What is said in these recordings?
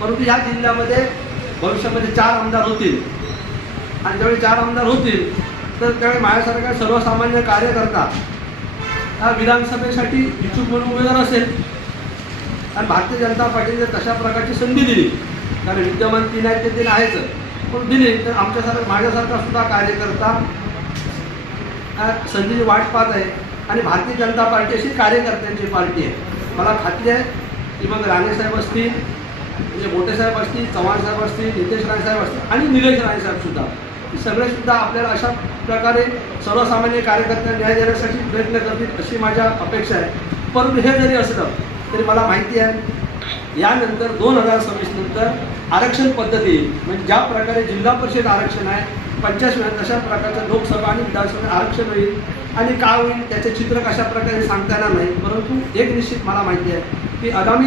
परंतु या जिल्ह्यामध्ये भविष्यामध्ये चार आमदार होतील. आणि ज्यावेळी चार आमदार होतील तर त्यावेळी माझ्यासारखा सर्वसामान्य कार्यकर्ता हा विधानसभेसाठी इच्छुक म्हणून उमेदवार असेल. आणि भारतीय जनता पार्टीने जर तशा प्रकारची संधी दिली कारण विद्यमान तीन आहेत ते तीन आहेच. पण दिली तर आमच्यासारखं माझ्यासारखा सुद्धा कार्यकर्ता संधीची वाट पाहत आहे. आणि भारतीय जनता पार्टी अशी कार्यकर्त्यांची पार्टी आहे. मला खात्री आहे की मग राणेसाहेब असतील म्हणजे मोठेसाहेब असतील चव्हाण साहेब असतील नितेश राणेसाहेब असतील आणि निलेश राणेसाहेब सुद्धा. सगळे सुद्धा आपल्याला अशा प्रकारे सर्वसामान्य कार्यकर्त्यांना न्याय देण्यासाठी प्रयत्न करतील अशी माझ्या अपेक्षा आहे. परंतु हे जरी असलं तरी मला माहिती आहे यानंतर दोन हजार सव्वीस नंतर आरक्षण पद्धती म्हणजे ज्या प्रकारे जिल्हा परिषद आरक्षण आहे पंचायत तशा प्रकारचं लोकसभा आणि विधानसभा आरक्षण होईल आणि काय होईल त्याचे चित्र कशा प्रकारे सांगता येणार नाही परंतु एक निश्चित मला माहिती आहे की आगामी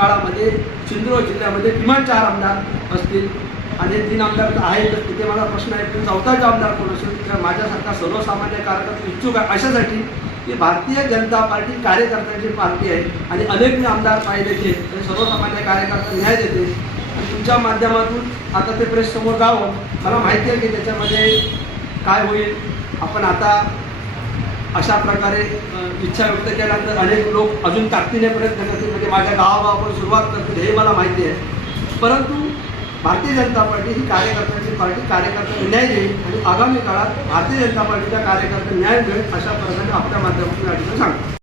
काळामध्ये सिंधुदुर्ग जिल्ह्यामध्ये किमान चार आमदार असतील. आणि तीन आमदार तर आहेत. तर तिथे मला प्रश्न आहे की चौथा जो आमदार कोण असेल? तर माझ्यासारखा सर्वसामान्य कार्यकर्ता इच्छुक आहे अशासाठी की भारतीय जनता पार्टी कार्यकर्त्यांची पार्टी आहे आणि अनेक मी आमदार पाहिले ते सर्वसामान्य कार्यकर्ता न्याय देते. आणि तुमच्या माध्यमातून आता ते प्रेस समोर जावं. मला माहिती आहे की त्याच्यामध्ये काय होईल. आपण आता अशा प्रकारे इच्छा व्यक्त केल्यानंतर अनेक लोक अजून ताकदीने प्रयत्न करतील. म्हणजे माझ्या गावागावावर सुरुवात करतील हे मला माहिती आहे. परंतु भारतीय जनता पार्टी ही कार्यकर्त्यांची पार्टी कार्यकर्त्यांना न्याय देईल आणि आगामी काळात भारतीय जनता पार्टीच्या कार्यकर्त्यांना न्याय मिळेल अशा प्रकारे आपल्या माध्यमातून सांगतो.